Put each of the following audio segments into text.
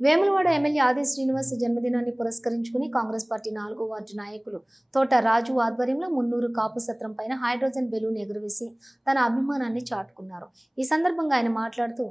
Vemulawada MLA ఆది శ్రీనివాస్ జన్మదినాన్ని పురస్కరించుకుని కాంగ్రెస్ పార్టీ నాలుగో వార్డు నాయకులు తోట రాజు ఆధ్వర్యంలో మున్నూరు కాపు సత్రం పైన హైడ్రోజన్ బెలూన్ ఎగురవేసి తన అభిమానాన్ని చాటుకున్నారు. ఈ సందర్భంగా ఆయన మాట్లాడుతూ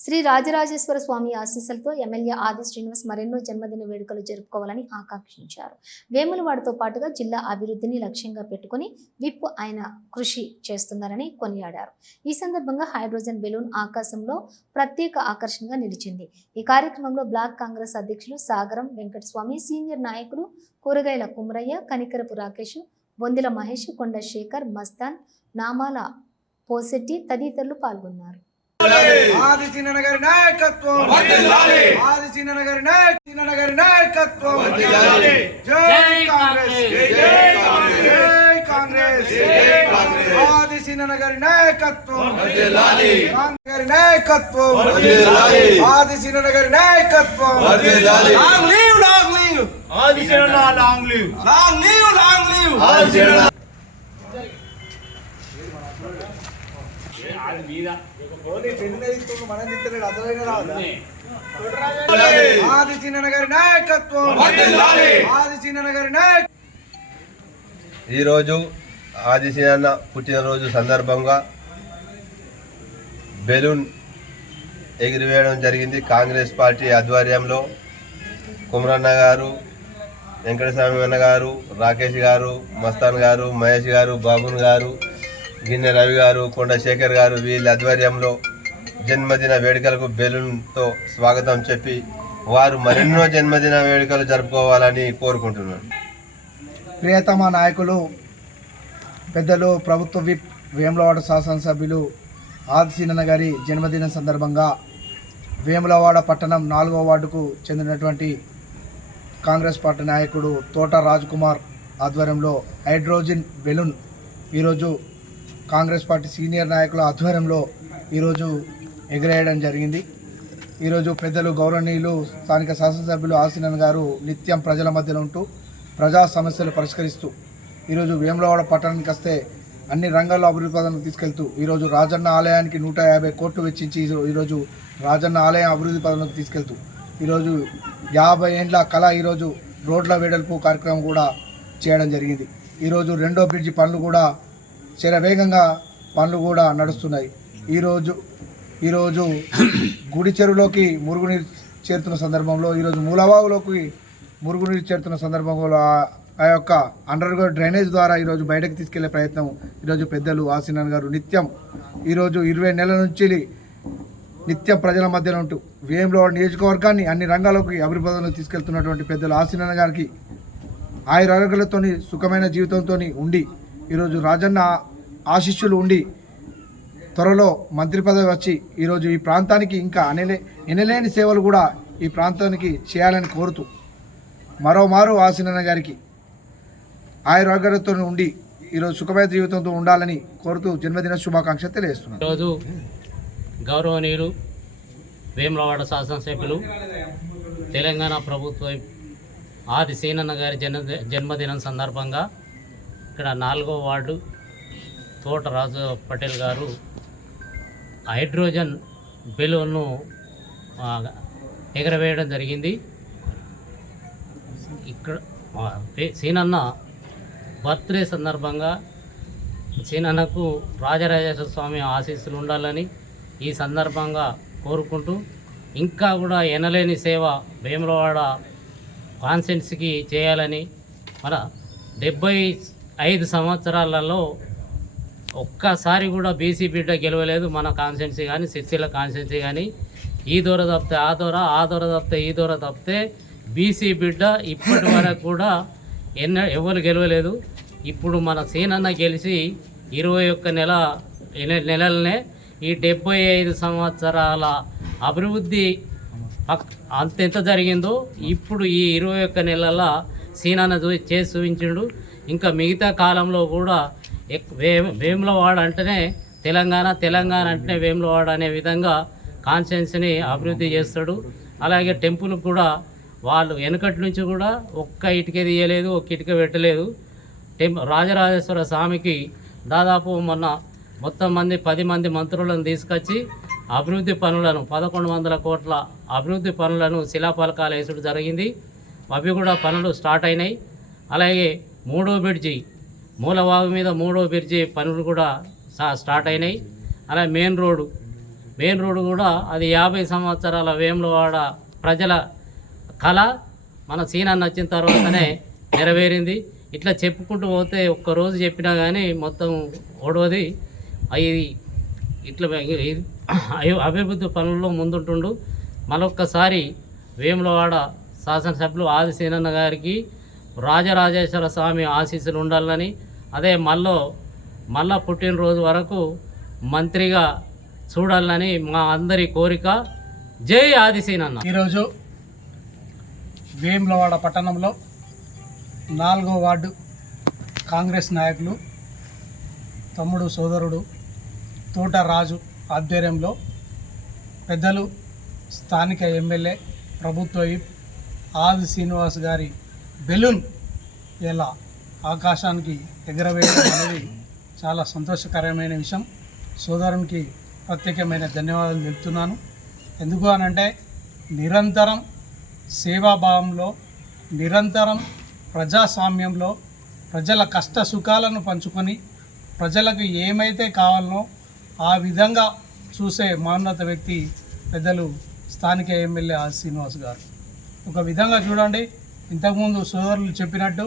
శ్రీ రాజరాజేశ్వర స్వామి ఆశీస్సులతో ఎమ్మెల్యే ఆది శ్రీనివాస్ మరెన్నో జన్మదిన వేడుకలు జరుపుకోవాలని ఆకాంక్షించారు. వేములవాడతో పాటుగా జిల్లా అభివృద్ధిని లక్ష్యంగా పెట్టుకుని విప్ ఆయన కృషి చేస్తున్నారని కొనియాడారు. ఈ సందర్భంగా హైడ్రోజన్ బెలూన్ ఆకాశంలో ప్రత్యేక ఆకర్షణగా నిలిచింది. ఈ కార్యక్రమంలో బ్లాక్ కాంగ్రెస్ అధ్యక్షులు సాగరం వెంకటస్వామి సీనియర్ నాయకులు కూరగాయల కుమరయ్య కనికరపు రాకేష్ బొందిల మహేష్ కొండ శేఖర్ మస్తాన్ నామాల పోసెట్టి తదితరులు పాల్గొన్నారు. ఆది చిన్న గారి నాయకత్వం ఆది చిన్న గారి చిన్న గారి నాయకత్వం జై కాంగ్రెస్! జై కాంగ్రెస్! ఆది చిన్న గారి నాయకత్వం కాంగ్రెస్! గారి నాయకత్వం! ఆది చిన్న గారి నాయకత్వం long live long live! ఆదిశరణ long live! Long live long live! Adi Chinna నాయకత్వం. ఆది ఈరోజు ఆదిశీనన్న పుట్టినరోజు సందర్భంగా బెలూన్ ఎగిరివేయడం జరిగింది కాంగ్రెస్ పార్టీ ఆధ్వర్యంలో. కుమరన్న గారు వెంకటస్వామి అన్న గారు రాకేష్ గారు మస్తాన్ గారు మహేష్ గారు బాబున్ గారు గిన్నె రవి గారు కొండ శేఖర్ గారు వీళ్ళ ఆధ్వర్యంలో జన్మదిన వేడుకలకు బెలూన్తో స్వాగతం చెప్పి వారు మరెన్నో జన్మదిన వేడుకలు జరుపుకోవాలని కోరుకుంటున్నాను ప్రియతమ నాయకులు పెద్దలు ప్రభుత్వ విప్ వేములవాడ శాసనసభ్యులు ఆదిశీనన్న గారి జన్మదినం సందర్భంగా వేములవాడ పట్టణం నాలుగో వార్డుకు చెందినటువంటి కాంగ్రెస్ పార్టీ నాయకుడు తోట రాజ్ కుమార్ ఆధ్వర్యంలో హైడ్రోజన్ బెలూన్ ఈరోజు కాంగ్రెస్ పార్టీ సీనియర్ నాయకుల ఆధ్వర్యంలో ఈరోజు ఎగిరేయడం జరిగింది. ఈరోజు పెద్దలు గౌరవనీయులు స్థానిక శాసనసభ్యులు ఆసీనన్ గారు నిత్యం ప్రజల మధ్యలో ఉంటూ ప్రజా సమస్యలు పరిష్కరిస్తూ ఈరోజు వేములవాడ పట్టణానికి వస్తే అన్ని రంగాల్లో అభివృద్ధి తీసుకెళ్తూ ఈరోజు రాజన్న ఆలయానికి నూట యాభై కోట్లు వెచ్చించి ఈరోజు రాజన్న ఆలయం అభివృద్ధి పదంలోకి తీసుకెళ్తూ ఈరోజు యాభై ఏండ్ల కళ ఈరోజు రోడ్ల వెడల్పు కార్యక్రమం కూడా చేయడం జరిగింది. ఈరోజు రెండో బ్రిడ్జి పనులు కూడా శరవేగంగా పనులు కూడా నడుస్తున్నాయి. ఈరోజు ఈరోజు గుడి చెరువులోకి మురుగునీరు చేరుతున్న సందర్భంలో ఈరోజు మూలవాగులోకి మురుగునీరు చేరుతున్న సందర్భంలో ఆ- ఆ యొక్క అండర్ గ్రౌండ్ డ్రైనేజ్ ద్వారా ఈరోజు బయటకు తీసుకెళ్ళే ప్రయత్నం ఈరోజు పెద్దలు ఆసినాన్ గారు నిత్యం. ఈరోజు ఇరవై నెలల నుంచి నిత్యం ప్రజల మధ్యలో ఉంటూ వేయంలో నియోజకవర్గాన్ని అన్ని రంగాలకు అభివృద్ధిలో తీసుకెళ్తున్నటువంటి పెద్దలు ఆసినాన్ గారికి ఆయుర ఆరోగ్యాలతో సుఖమైన జీవితంతో ఉండి ఈరోజు రాజన్న ఆశిష్యులు ఉండి త్వరలో మంత్రి పదవి వచ్చి ఈరోజు ఈ ప్రాంతానికి ఇంకా అనలే ఎనలేని సేవలు కూడా ఈ ప్రాంతానికి చేయాలని కోరుతూ మరోమారు ఆశీనన్న గారికి ఆయురారోగ్యాలతో ఉండి ఈరోజు సుఖమైన జీవితంతో ఉండాలని కోరుతూ జన్మదిన శుభాకాంక్ష తెలియజేస్తున్నాను. ఈరోజు గౌరవనీయులు వేములవాడ శాసనసభ్యులు తెలంగాణ ప్రభుత్వం ఆది సీనన్న గారి జన్మ జన్మదినం సందర్భంగా ఇక్కడ నాలుగో వార్డు తోట రాజు పటేల్ గారు హైడ్రోజన్ బెలూన్ను ఎగరవేయడం జరిగింది. ఇక్కడ సీనన్న బర్త్డే సందర్భంగా సీనన్నకు రాజరాజేశ్వర స్వామి ఆశీస్సులు ఉండాలని ఈ సందర్భంగా కోరుకుంటూ ఇంకా కూడా ఎనలేని సేవ వేములవాడ కాన్సెంట్స్కి చేయాలని మన డెబ్బై ఐదు సంవత్సరాలలో ఒక్కసారి కూడా బీసీ బిడ్డ గెలవలేదు మన కాన్స్టెన్సీ కానీ సిరిసిల్ల కాన్స్టెన్సీ కానీ ఈ దూర తప్పితే ఆ దూర ఆ దూర తప్పితే ఈ దూర తప్పితే బీసీ బిడ్డ ఇప్పటి వరకు కూడా ఎన్న ఎవరు గెలవలేదు. ఇప్పుడు మన సీనన్న గెలిచి ఇరవై ఒక్క నెల నెలలనే ఈ డెబ్బై ఐదు సంవత్సరాల అభివృద్ధి అంతెంత జరిగిందో ఇప్పుడు ఈ ఇరవై ఒక్క నెలల సీనన్న చూ చేసి చూపించిండు. ఇంకా మిగతా కాలంలో కూడా వేములవాడ అంటేనే తెలంగాణ తెలంగాణ అంటేనే వేములవాడ అనే విధంగా కాన్షియన్స్ని అభివృద్ధి చేస్తాడు. అలాగే టెంపుల్ కూడా వాళ్ళు వెనకటి నుంచి కూడా ఒక్క ఇటుక తీయలేదు ఒక్క ఇటుక పెట్టలేదు. టెంప్ రాజరాజేశ్వర స్వామికి దాదాపు మొన్న మొత్తం మంది పది మంది మంత్రులను తీసుకొచ్చి అభివృద్ధి పనులను పదకొండు వందల కోట్ల అభివృద్ధి పనులను శిలాఫలకాలు వేసుడు జరిగింది. అవి కూడా పనులు స్టార్ట్ అయినాయి. అలాగే మూడో బ్రిడ్జి మూలవాగు మీద మూడో బ్రిడ్జి పనులు కూడా స్టార్ట్ అయినాయి. అలా మెయిన్ రోడ్డు. మెయిన్ రోడ్డు కూడా అది యాభై సంవత్సరాల వేములవాడ ప్రజల కళ. మన సీనాన్ని వచ్చిన తర్వాతనే నెరవేరింది. ఇట్లా చెప్పుకుంటూ పోతే ఒక్కరోజు చెప్పినా కానీ మొత్తం ఓడవది. అవి ఇట్లా అయో- అభివృద్ధి పనుల్లో ముందుంటుండు. మరొక్కసారి వేములవాడ శాసనసభ్యులు ఆది సీనన్న గారికి రాజరాజేశ్వర స్వామి ఆశీస్సులు ఉండాలని అదే మళ్ళీ మళ్ళా పుట్టినరోజు వరకు మంత్రిగా చూడాలని మా అందరి కోరిక. జై ఆదిశీనన్న. ఈరోజు వేములవాడ పట్టణంలో నాలుగో వార్డు కాంగ్రెస్ నాయకులు తమ్ముడు సోదరుడు తోట రాజు ఆధ్వర్యంలో పెద్దలు స్థానిక ఎమ్మెల్యే ప్రభుత్వ ఆది శ్రీనివాస్ గారి బెలూన్ ఇలా ఆకాశానికి ఎగరవేయడం అనేది చాలా సంతోషకరమైన విషయం. సోదరునికి ప్రత్యేకమైన ధన్యవాదాలు తెలుపుతున్నాను. ఎందుకు అనంటే నిరంతరం సేవాభావంలో నిరంతరం ప్రజాస్వామ్యంలో ప్రజల కష్ట సుఖాలను పంచుకొని ప్రజలకు ఏమైతే కావాలనో ఆ విధంగా చూసే మాన్నత వ్యక్తి పెద్దలు స్థానిక ఎమ్మెల్యే ఆర్ శ్రీనివాస్ గారు. ఒక విధంగా చూడండి ఇంతకుముందు సోదరులు చెప్పినట్టు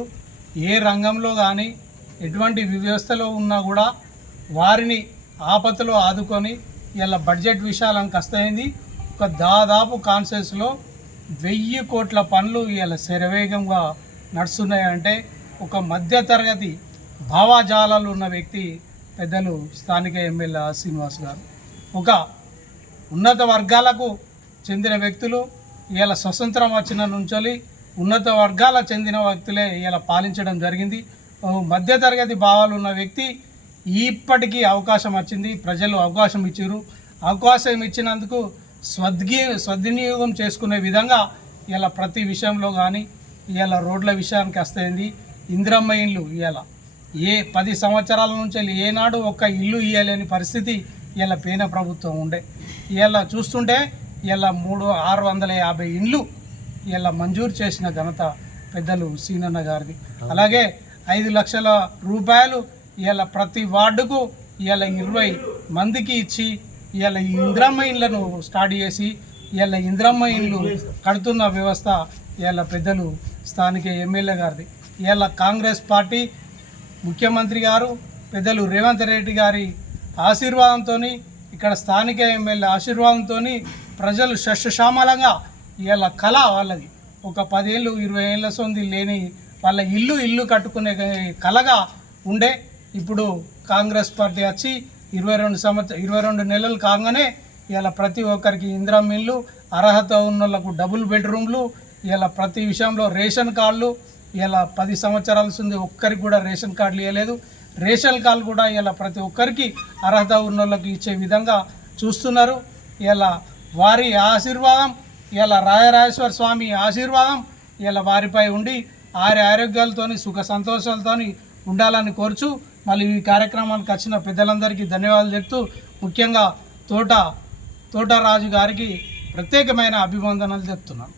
ఏ రంగంలో కానీ ఎటువంటి వ్యవస్థలో ఉన్నా కూడా వారిని ఆపదలో ఆదుకొని ఇలా బడ్జెట్ విషయాలను కష్టమైంది ఒక దాదాపు కాన్సెన్స్లో వెయ్యి కోట్ల పనులు ఇలా శరవేగంగా నడుస్తున్నాయంటే ఒక మధ్యతరగతి భావాజాలాలు ఉన్న వ్యక్తి పెద్దలు స్థానిక ఎమ్మెల్యే శ్రీనివాస్ గారు. ఒక ఉన్నత వర్గాలకు చెందిన వ్యక్తులు ఇలా స్వతంత్రం వచ్చిన నుంచి ఉన్నత వర్గాలకు చెందిన వ్యక్తులే ఇలా పాలించడం జరిగింది. మధ్యతరగతి భావాలు ఉన్న వ్యక్తి ఇప్పటికీ అవకాశం వచ్చింది. ప్రజలు అవకాశం ఇచ్చారు. అవకాశం ఇచ్చినందుకు స్వద్గి సద్వినియోగం చేసుకునే విధంగా ఇలా ప్రతి విషయంలో కానీ ఇలా రోడ్ల విషయానికి వస్తుంది ఇందిరమ్మ ఇల్లు ఇలా ఏ పది సంవత్సరాల నుంచి ఏనాడు ఒక్క ఇల్లు ఇయ్యలేని పరిస్థితి ఇలా పేన ప్రభుత్వం ఉండే. ఇలా చూస్తుంటే ఇలా మూడు ఆరు వందల యాభై ఇండ్లు ఇలా మంజూరు చేసిన ఘనత పెద్దలు సీనన్న గారిది. అలాగే ఐదు లక్షల రూపాయలు ఇలా ప్రతి వార్డుకు ఇలా ఇరవై మందికి ఇచ్చి ఇలా ఇంద్రమ్మ ఇండ్లను స్టార్ట్ చేసి ఇలా ఇంద్రమ్మ ఇండ్లు కడుతున్న వ్యవస్థ ఇలా పెద్దలు స్థానిక ఎమ్మెల్యే గారిది. ఇలా కాంగ్రెస్ పార్టీ ముఖ్యమంత్రి గారు పెద్దలు రేవంత్ రెడ్డి గారి ఆశీర్వాదంతో ఇక్కడ స్థానిక ఎమ్మెల్యే ఆశీర్వాదంతో ప్రజలు శస్యశ్యామలంగా ఇవాళ కళ వాళ్ళది. ఒక పదేళ్ళు ఇరవై ఏళ్ళ సొంది లేని వాళ్ళ ఇల్లు ఇల్లు కట్టుకునే కళగా ఉండే ఇప్పుడు కాంగ్రెస్ పార్టీ వచ్చి ఇరవై రెండు సంవత్సరం ఇరవై రెండు నెలలు కాగానే ఇలా ప్రతి ఒక్కరికి ఇందిరం ఇల్లు అర్హత ఉన్న వాళ్ళకు డబుల్ బెడ్రూమ్లు ఇలా ప్రతి విషయంలో రేషన్ కార్డులు ఇలా పది సంవత్సరాల నుండి ఒక్కరికి కూడా రేషన్ కార్డులు ఇవ్వలేదు. రేషన్ కార్డు కూడా ఇలా ప్రతి ఒక్కరికి అర్హత ఉన్న వాళ్ళకి ఇచ్చే విధంగా చూస్తున్నారు. ఇలా వారి ఆశీర్వాదం ఇలా రాయరాజేశ్వర స్వామి ఆశీర్వాదం ఇలా వారిపై ఉండి ఆరి ఆరోగ్యాలతోని సుఖ సంతోషాలతోని ఉండాలని కోరుచు మళ్ళీ ఈ కార్యక్రమానికి వచ్చిన పెద్దలందరికీ ధన్యవాదాలు చెప్తూ ముఖ్యంగా తోట తోటరాజు గారికి ప్రత్యేకమైన అభివందనలు చెప్తున్నాను.